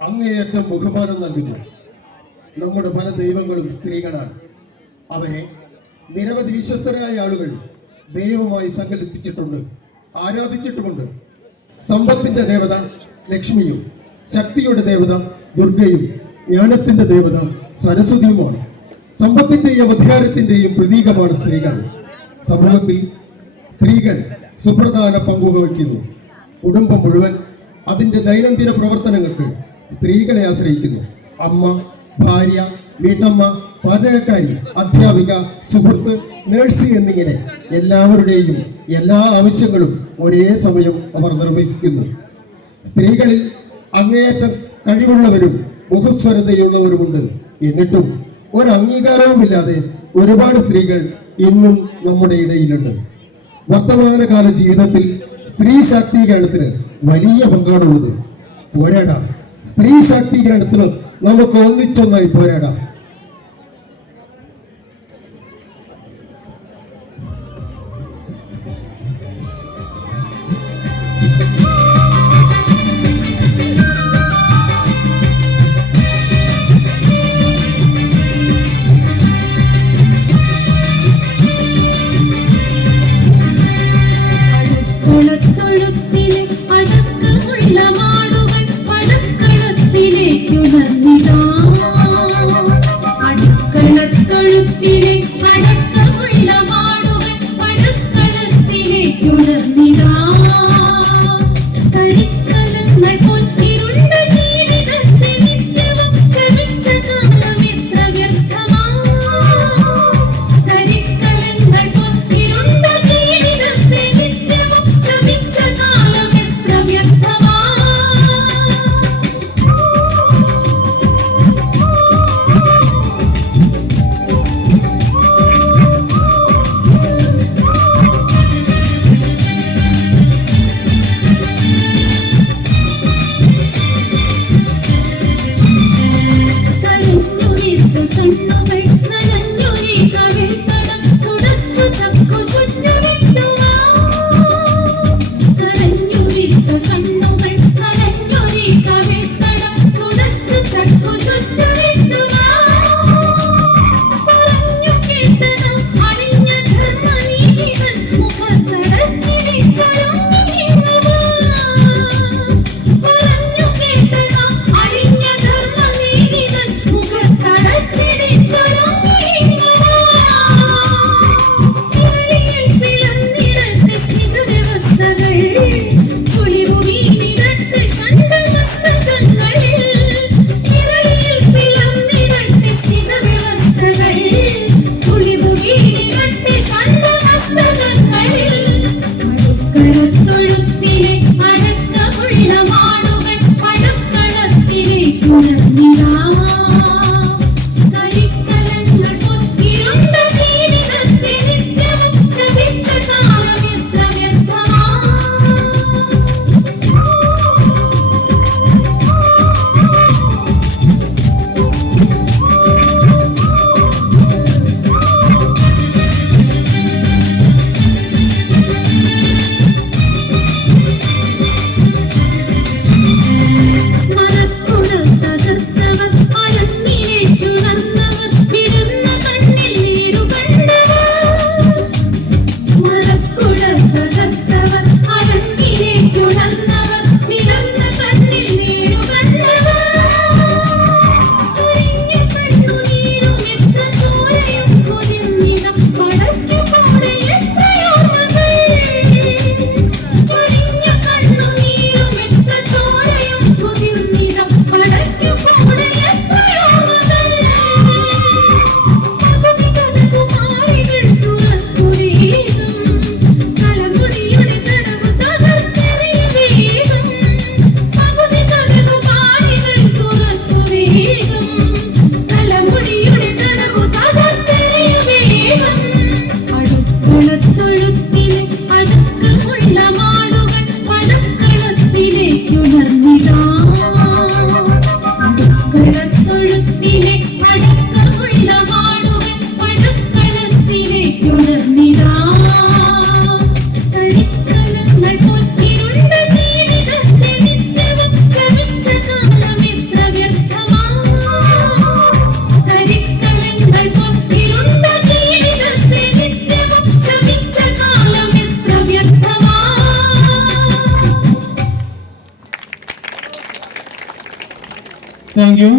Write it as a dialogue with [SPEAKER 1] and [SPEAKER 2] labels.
[SPEAKER 1] അങ്ങേയറ്റം ബഹുമാനം നൽകുന്നു. നമ്മുടെ പല ദൈവങ്ങളും സ്ത്രീകളാണ്. അവരെ നിരവധി വിശ്വസ്തരായ ആളുകൾ ദൈവമായി സങ്കല്പിച്ചിട്ടുണ്ട് ആരാധിച്ചിട്ടുമുണ്ട്. സമ്പത്തിന്റെ ദേവത ലക്ഷ്മിയും ശക്തിയുടെ ദേവത ദുർഗയും ജ്ഞാനത്തിന്റെ ദേവത സരസ്വതിയുമാണ്. സമ്പത്തിന്റെയും അധികാരത്തിന്റെയും പ്രതീകമാണ് സ്ത്രീകൾ. സമൂഹത്തിൽ സ്ത്രീകൾ സുപ്രധാന പങ്കുവഹിക്കുന്നു കുടുംബം മുഴുവൻ അതിന്റെ ദൈനംദിന പ്രവർത്തനങ്ങൾക്ക് സ്ത്രീകളെ ആശ്രയിക്കുന്നു. അമ്മ ഭാര്യ വീട്ടമ്മ പാചകക്കാരി അധ്യാപിക സുഹൃത്ത് നേഴ്സ് എന്നിങ്ങനെ എല്ലാവരുടെയും എല്ലാ ആവശ്യങ്ങളും ഒരേ സമയം അവർ നിർവഹിക്കുന്നു. സ്ത്രീകളിൽ അങ്ങേയറ്റം കഴിവുള്ളവരും ബഹുസ്വരതയുള്ളവരുമുണ്ട്. എന്നിട്ടും ഒരു അംഗീകാരവുമില്ലാതെ ഒരുപാട് സ്ത്രീകൾ ഇന്നും നമ്മുടെ ഇടയിലുണ്ട്. വർത്തമാനകാല ജീവിതത്തിൽ സ്ത്രീ ശാക്തീകരണത്തിന് വലിയ പങ്കാണുള്ളത്. പോരാടാം. സ്ത്രീ ശാക്തീകരണത്തിന് നമുക്ക് ഒന്നിച്ചൊന്നായി പോരാടാം.
[SPEAKER 2] 有人引导。
[SPEAKER 3] താങ്ക് യു